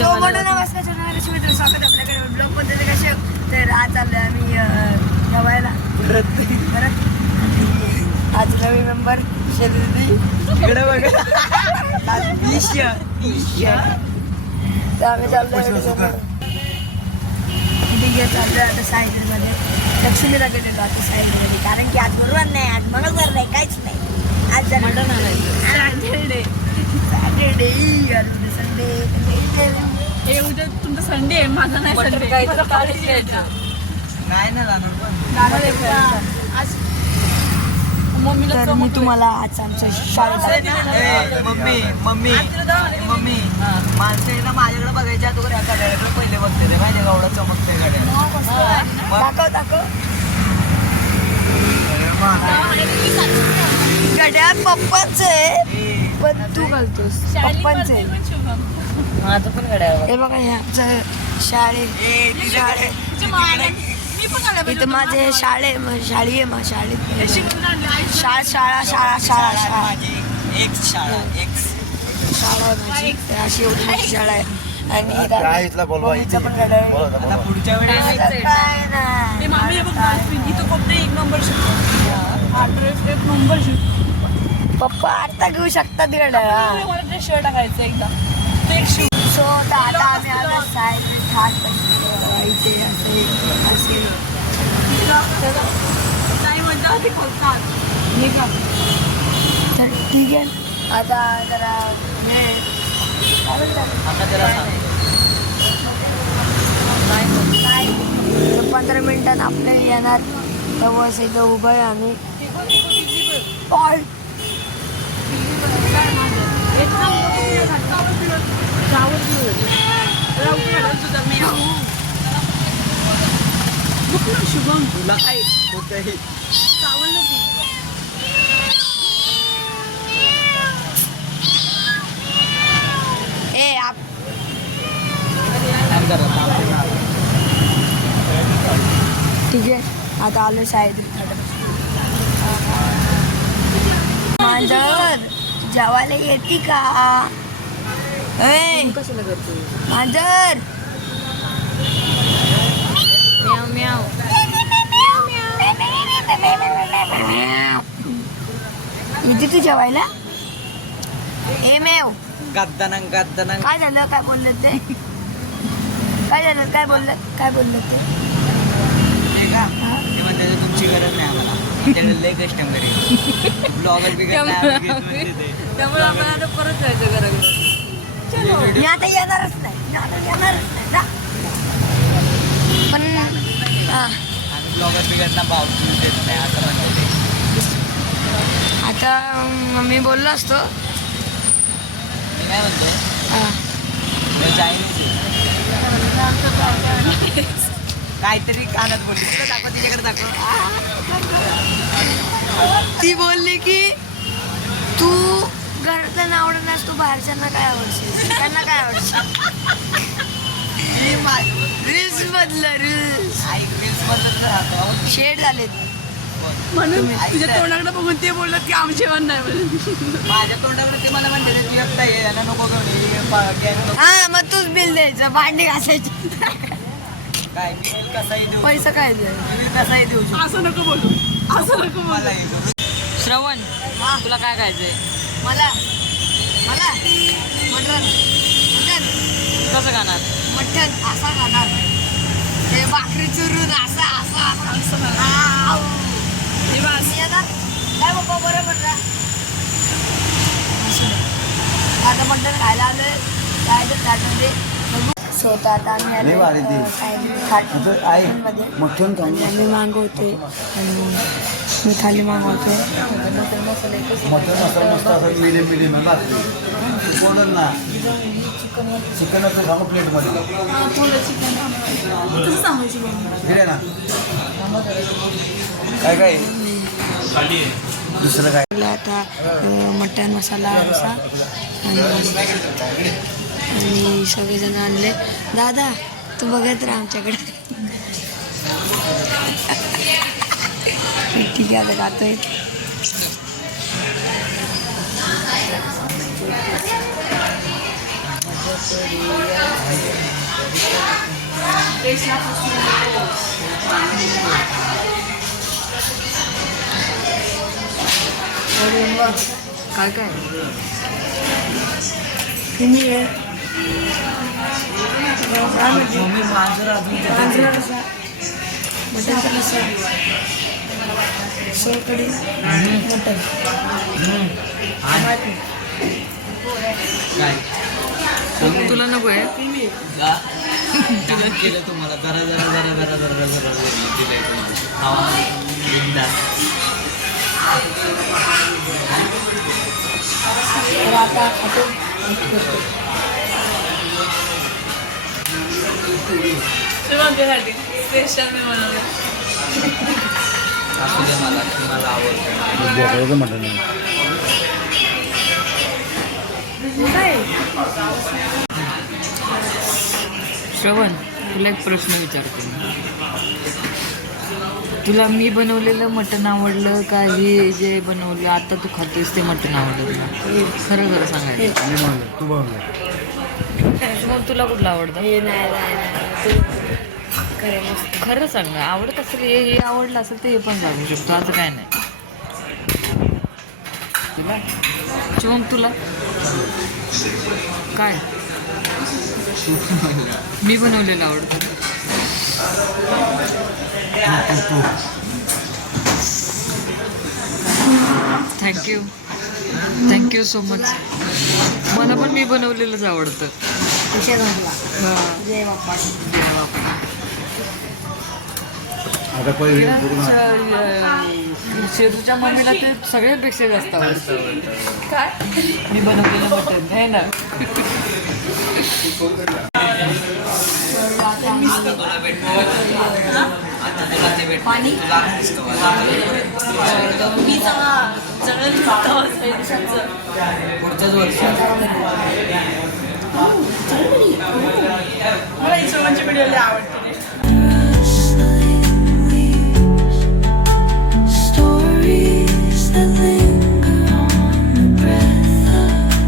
नमस्कार कसे मित्र स्वागत आपल्याकडे ब्लॉग पद्धती कसे तर आज चाललोय आम्ही जेवायला परत आज नवी मेंबर शेती इकडे बघा तर आम्ही चाललोय ठीक आहे चाललोय आता सायकलमध्ये लक्ष्मीला गेलेलो आता सायकलमध्ये कारण की आज गुरुवार नाही आज मंगळवार नाही काहीच नाही आज सॅटरडे संडे उद्या तुमचा संडे आहे माझा नाही संडे नाही ना जाणार आज मम्मीला तर मी तुम्हाला आज आमच्या शाळेत मम्मी माणसं ना माझ्याकडे बघायच्या अगोदर ह्या गाड्याकडे पहिले बघते रे माहिती का एवढं चमकते गाड्या दाखव गड्या पप्पाच आहे पण तू घालतोस पप्पांच आहे माझं पण गाड्या हे बघा हे आमचं शाळे इथं माझे शाळे शाळेत शाळा आहे माझी अशी एवढी मोठी शाळा आहे आणि पुढच्या वेळेस काय नाही इथं फक्त एक नंबर शिकतो एक नंबर शिकतो पप्पा आता घेऊ शकतात गड्या मला ते शर्ट टाकायचं एकदा ते एक शूट सो आता आम्ही आलो सायकल इथे असे नाही म्हणता ते खोलतात हे का तर ठीक आहे आता जरा हे काय म्हणतात आता जरा नाही 15 मिनिटात आपल्या येणार तेव्हा इथं उभं आहे आम्ही शुभम तुला काय होतंय ठीक आहे आता आलो शाळेत मांजर जेवायला येते का कशाला करतो मांजर म्याव येते तू जेवायला ए मेव गद्दानंग काय झालं काय बोललं ते काय झालं काय बोललं ते का ते म्हणते तुमची गरज नाही आम्हाला आमच्याकडे लय कस्टमर आहे ब्लॉगर त्यामुळे आम्हाला परत जायचं घराकडे मी आता येणारच नाही जा. पण आम्ही ब्लॉगर बिगरना भाव देत नाही असं म्हणते आता मी बोललो असतो मी काय म्हणतो काहीतरी कानात बोलली दाखव तिच्याकडे दाखव ती बोलली की तू घरातल्या आवडणार तू बाहेरच्यांना काय आवडशील त्यांना काय आवडशील रील्स मधलं रील्स राहतो शेड झाले म्हणून तुझ्या तोंडाकडे बघून ते बोलत की आमचे जेवण नाही म्हणून माझ्या तोंडाकडे ते मला म्हणते तू एकटा ये यांना नको घेऊन हा मग तूच बिल द्यायचं भांडी घासायची काय मी कसाही देऊ पैसा काय द्यायचं कसाही देऊ शकतो असं नको बोलू असं नको मला बोलू श्रवण तुला काय खायचंय मला मटन कसं खाणार मटन असा खाणार ते भाकरी चुरून असा हे बस काय बाबा बरं म्हटलं आता मटन खायला आलोय काय तर त्यामध्ये स्वतः आता आम्ही आम्ही मागवतोय आणि मी थाली मागवतोय चिकन सांगू प्लेटमध्ये कसं सांगायची ना काय दुसरं काय आता मटन मसाला असा आणि सगळेजण आणले दादा तू बघत राहा आमच्याकडे ठीक आहे आता जातोय ड्रेसला अरे वा. काय काय तुम्ही आहे. काय म्हणजे? मम्मी माझं अजून गाजरा कसा मटनचा कसा सोलकढी मटन काय तुला नको आहे तुला केलं तुम्हाला जरा जरा जरा जरा जरा जरा दिलंय तुम्हाला एकदा तर आता आपण करतो. शुभांकीसाठी स्पेशल मी बनवलं. असू दे मला तुम्हाला आवडतं काय श्रवण तुला एक प्रश्न विचारते मी. तुला मी बनवलेलं मटण आवडलं का हे जे बनवलं आता तू खातेस ते मटण आवडलं तुला? खरं खरं सांगायचं. मग तुला कुठलं आवडतं? हे नाही तू खरं मस्त. खरं सांग, आवडत असेल हे आवडलं असेल तर हे पण सांगू शकतो, असं काय नाही. तुला शिवम तुला काय मी बनवलेलं आवडतं? Thank you so much. मला पण मी बनवलेलंच आवडतं. विषय झाला. हां. जय बाप्पा. शेजूच्या मम्मीला ते सगळ्यांपेक्षा जास्त आवडतं काय मी बनवलेलं मटण आहे ना. तुला भेटतो आता तुला ते भेटतो पाणी? तुला दिसतो मी सगळं पुढच्याच वर्षी मला इंस्टाग्रामची व्हिडिओ आवडते.